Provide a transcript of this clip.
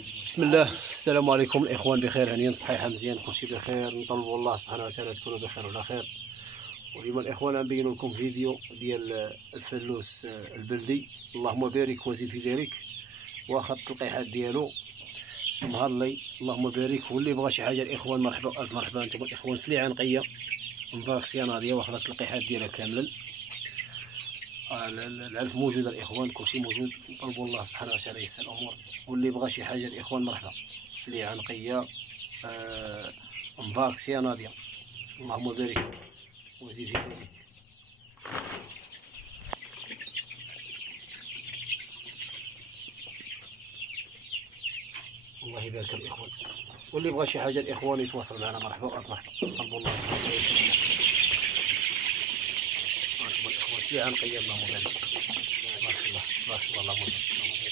بسم الله. السلام عليكم الاخوان، بخير هانيين صحيحه مزيان كلشي بخير. نطلبوا الله سبحانه وتعالى تكونوا بخير وعلى خير. واليوم الاخوان غنبين لكم فيديو ديال الفلوس البلدي، اللهم بارك وزيد في ذلك، واخا التلقيحات ديالو نهار لي اللهم بارك. واللي بغى شي حاجه الاخوان مرحبا الف مرحبا. انتم الاخوان سليعه نقيه مفاكسيه ناضيه واخا التلقيحات ديالها كاملا. العلف موجود الاخوان، كلشي موجود. نطلبوا الله سبحانه وتعالى يسر الامور. واللي بغى شي حاجه الاخوان مرحبا، سليعه نقيه مفاكسيه ناضيه، اللهم بارك وزيد في ذلك. الله يبارك الاخوان. واللي بغى شي حاجه الاخوان يتواصل معنا مرحبا مرحبا. طلبوا الله الاخوان سليعه نقيه، اللهم بارك. بارك الله بارك الله اللهم بارك.